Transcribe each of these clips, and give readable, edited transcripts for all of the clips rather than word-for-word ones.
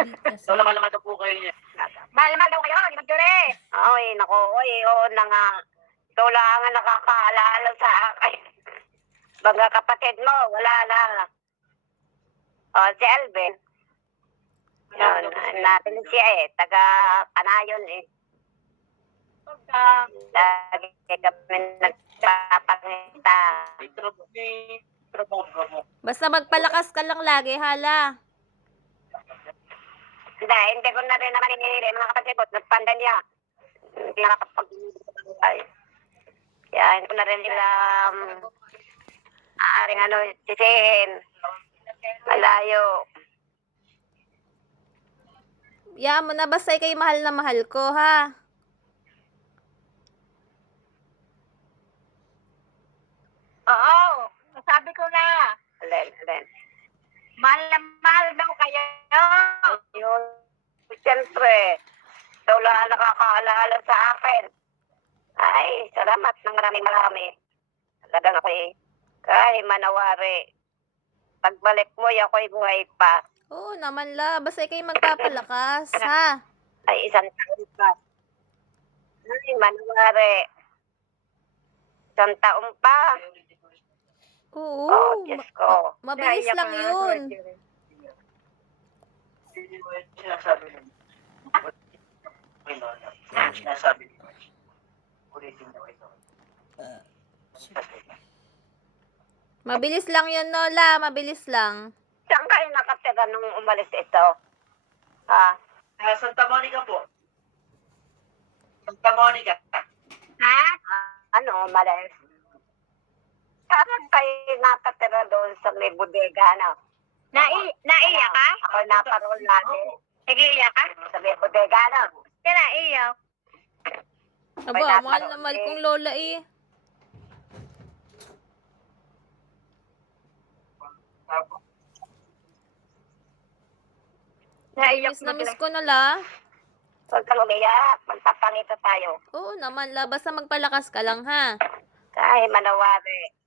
Di kasi. Mahal-mahal daw po kayo niya. Mahal-mahal daw kayo, ni Magdure. Ay, nako, oy, oo na nga. Ikaw lang ang nakakaalala sa akin. Mga kapatid mo, wala na. Si Alvin. Yun, natin siya taga Kanayon Lagi kami nagpapangita. Basta magpalakas ka lang lagi, hala. Hindi ko na rin naman inihili. Mga kapatid ko, nagpandanya. Hindi nakakapag-ibigay. Kaya hindi ko na rin nila aaring sisihin. Malayo. Ya mo na, basta ikay mahal na mahal ko, ha? Oo, sabi ko na. Alin. Mahal na mahal daw kayo. Yun. Siyempre, ikaw lang nakakaalala sa akin. Ay, salamat ng marami. Talagang ako'y kahit manawari. Pagbalik mo, ako'y buhay pa. Oo naman la, basta ikay magpapalakas, ha? Ay, isang taon pa. Ay, manawari. Isang taon pa. Oo, Oh, Diyos ko. mabilis Kaya lang ka- yun. Sinasabi mo. Sinasabi mo. Ulitin mo ito. Mabilis lang yun, Nola, mabilis lang. Saan kayo nakatira nung umalis ito? Ha? Santa Monica po. Santa Monica. Ha? Ano, umalis? Saan kayo nakatira doon sa may bodega, ano? Naiyak ka? Ako naparol natin. Nag-iiyak ka? Sa may bodega, ano? Kaya naiyak. Aba, mahal na mahal kong lola eh. Naiyak Miss na miss ko na la. Huwag kang umiyak. Magpapangita tayo. Oo naman la, basta magpalakas ka lang, ha? Kahit manawari.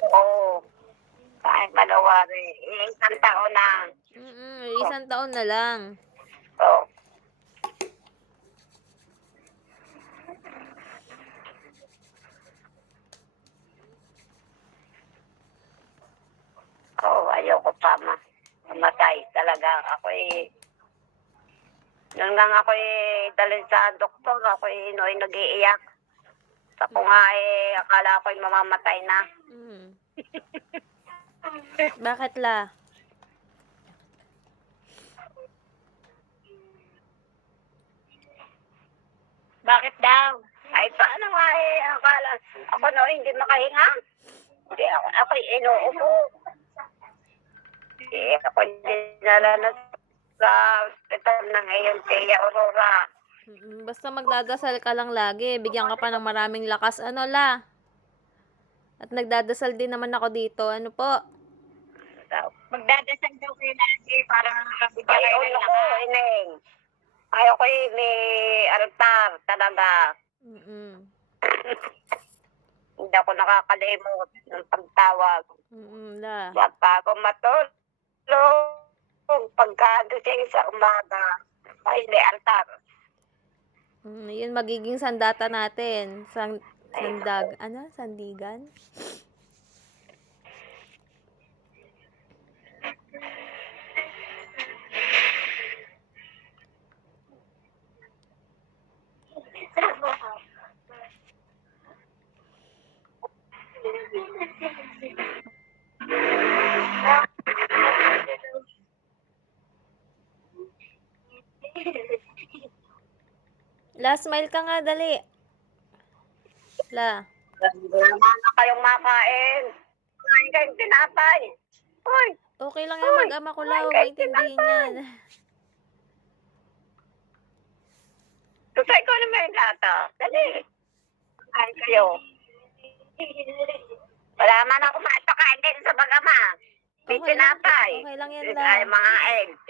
Oo. Kahit manawari. Isang taon na. Isang taon na lang. Oo. Ayoko pa mamatay talaga. Nung lang ako'y dalhin sa doktor, ako'y nag-iiyak. Ako nga akala ko'y mamamatay na. Bakit la? Bakit daw? Ay, paano nga akala? Ako hindi makahinga. Hindi, ako'y inuupo. Ako dinala sa hospital ng ngayon, Tia Aurora. Basta magdadasal ka lang lagi. Bigyan ka pa ng maraming lakas, ano la? At nagdadasal din naman ako dito. Ano po? Magdadasal daw kayo lagi para makabigyan kayo ng lakas. Ineng. Ako'y may altar talaga. Hindi ako nakakalimot ng pagtawag. La. Bago matulog, pagkagising sa umaga, ay may altar. Yun magiging sandata natin. Sandigan? La, smile ka nga, dali. La. Naman na kayong makain. Kain kayong tinapay. Uy! Okay lang yan, mag-ama ko lang. Huwag maintindihin yan. Tutay ko naman yung lata. Dali. Kain kayo. Wala man ako mapakain din sa bagama. May tinapay. Okay lang yan, la. Ay, mga egg.